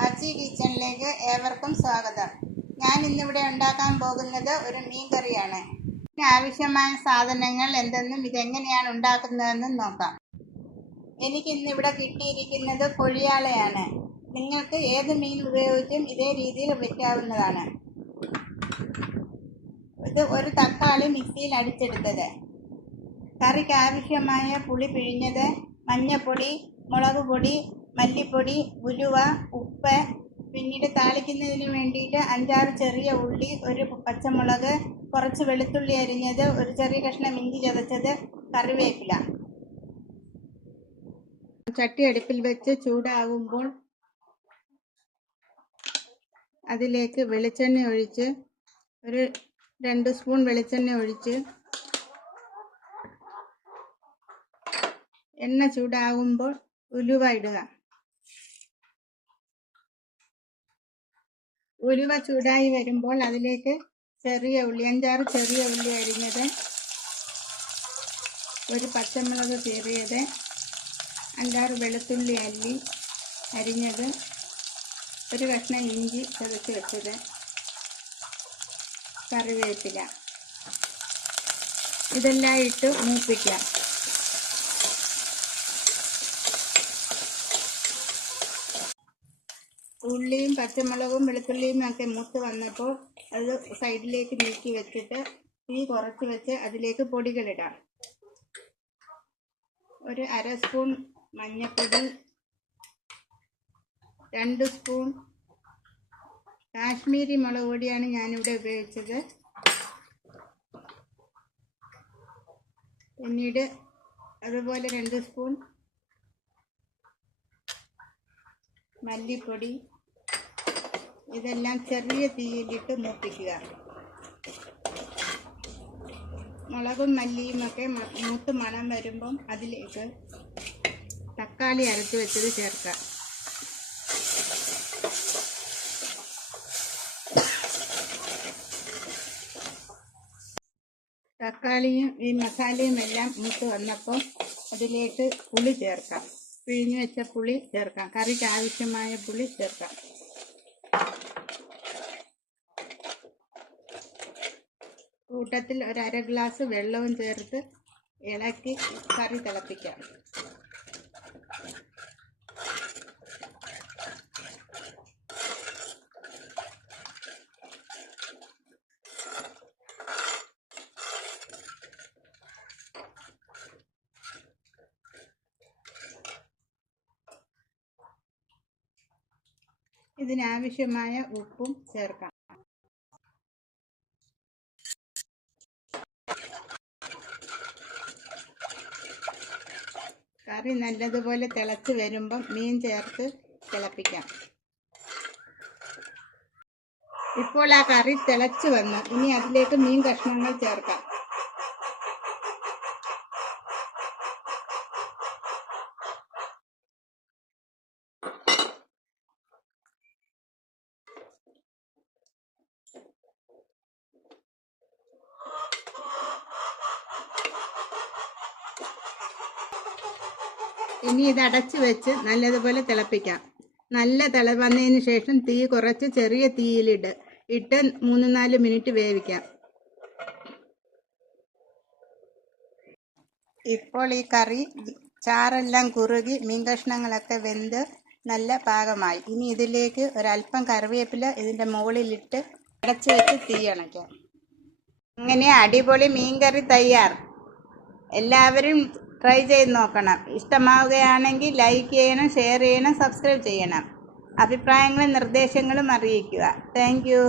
ആച്ചി കിച്ചണിലേക്ക് ഏവർക്കും സ്വാഗതം. ഞാൻ ഇന്നിവിടെ ഉണ്ടാക്കാൻ പോകുന്നത് ഒരു മീൻ കറിയാണ്. ഇതിന് ആവശ്യമായ സാധനങ്ങൾ എന്തെന്നും ഇതെങ്ങനെയാണ് ഉണ്ടാക്കുന്നതെന്നും നോക്കാം. എനിക്കിന്നിവിടെ കിട്ടിയിരിക്കുന്നത് കൊഴിയാളയാണ്. നിങ്ങൾക്ക് ഏത് മീൻ ഉപയോഗിച്ചും ഇതേ രീതിയിൽ വയ്ക്കാവുന്നതാണ്. ഇത് ഒരു തക്കാളി മിക്സിയിൽ അടിച്ചെടുത്തത്, കറിക്ക് ആവശ്യമായ പുളി പിഴിഞ്ഞത്, മഞ്ഞൾപ്പൊടി, മുളക് പൊടി, മല്ലിപ്പൊടി, ഉലുവ, ഉപ്പ്, പിന്നീട് താളിക്കുന്നതിന് വേണ്ടിയിട്ട് 5-6 ചെറിയ ഉള്ളി, ഒരു പച്ചമുളക്, കുറച്ച് വെളുത്തുള്ളി അരിഞ്ഞത്, ഒരു ചെറിയ കഷ്ണം ഇഞ്ചി ചതച്ചത്, കറിവേപ്പില. ചട്ടി അടുപ്പിൽ വെച്ച് ചൂടാകുമ്പോൾ അതിലേക്ക് വെളിച്ചെണ്ണ ഒഴിച്ച്, ഒരു 2 സ്പൂൺ വെളിച്ചെണ്ണ ഒഴിച്ച്, എണ്ണ ചൂടാകുമ്പോൾ ഉലുവ ഇടുക. ഉലുവ ചൂടായി വരുമ്പോൾ അതിലേക്ക് ചെറിയ ഉള്ളി, 5-6 ചെറിയ ഉള്ളി അരിഞ്ഞത്, ഒരു പച്ചമുളക് കീറിയത്, 5-6 വെളുത്തുള്ളി അല്ലി അരിഞ്ഞത്, ഒരു കഷ്ണം ഇഞ്ചി ചതച്ച് വെച്ചത്, കറിവേപ്പില, ഇതെല്ലാം ഇട്ട് മൂപ്പിക്കാം. ഉള്ളിയും പച്ചമുളകും വെളുത്തുള്ളിയും ഒക്കെ മൂത്ത് വന്നപ്പോൾ അത് സൈഡിലേക്ക് നീക്കി വെച്ചിട്ട് തീ കുറച്ച് വെച്ച് അതിലേക്ക് പൊടികളിടാം. ഒരു 1/2 സ്പൂൺ മഞ്ഞൾപ്പൊടി, 2 സ്പൂൺ കാശ്മീരി മുളക് പൊടിയാണ് ഞാനിവിടെ ഉപയോഗിച്ചത്. പിന്നീട് അതുപോലെ 2 സ്പൂൺ മല്ലിപ്പൊടി. ഇതെല്ലാം ചെറിയ തീയിലിട്ട് മൂപ്പിക്കുക. മുളകും മല്ലിയും ഒക്കെ മൂത്ത് മണം വരുമ്പം അതിലേക്ക് തക്കാളി അരച്ച് വെച്ചത് ചേർക്കാം. തക്കാളിയും ഈ മസാലയും എല്ലാം മൂത്ത് വന്നപ്പോൾ അതിലേക്ക് പുളി ചേർക്കാം. പിഴിഞ്ഞു വെച്ച പുളി ചേർക്കാം. കറിക്ക് ആവശ്യമായ പുളി ചേർക്കാം. കൂട്ടത്തിൽ ഒരു 1/2 ഗ്ലാസ് വെള്ളവും ചേർത്ത് ഇളക്കി കറി തിളപ്പിക്കാം. ഇതിനാവശ്യമായ ഉപ്പും ചേർക്കാം. കറി നല്ലതുപോലെ തിളച്ച് വരുമ്പം മീൻ ചേർത്ത് തിളപ്പിക്കാം. ഇപ്പോൾ ആ കറി തിളച്ച് വന്നു. ഇനി അതിലേക്ക് മീൻ കഷ്ണങ്ങൾ ചേർക്കാം. ഇനി ഇത് അടച്ചു വെച്ച് നല്ലതുപോലെ തിളപ്പിക്കാം. നല്ല തിള വന്നതിന് ശേഷം തീ കുറച്ച് ചെറിയ തീയിലിട്ട് 3-4 മിനിറ്റ് വേവിക്കാം. ഇപ്പോൾ ഈ കറി ചാറെല്ലാം കുറുകി മീൻ കഷ്ണങ്ങളൊക്കെ വെന്ത് നല്ല പാകമായി. ഇനി ഇതിലേക്ക് ഒരല്പം കറിവേപ്പില ഇതിൻ്റെ മുകളിലിട്ട് അടച്ചു വെച്ച് തീ അണയ്ക്കാം. അങ്ങനെ അടിപൊളി മീൻ കറി തയ്യാർ. എല്ലാവരും ട്രൈ ചെയ്ത് നോക്കണം. ഇഷ്ടമാവുകയാണെങ്കിൽ ലൈക്ക് ചെയ്യണം, ഷെയർ ചെയ്യണം, സബ്സ്ക്രൈബ് ചെയ്യണം. അഭിപ്രായങ്ങളും നിർദ്ദേശങ്ങളും അറിയിക്കുക. Thank you.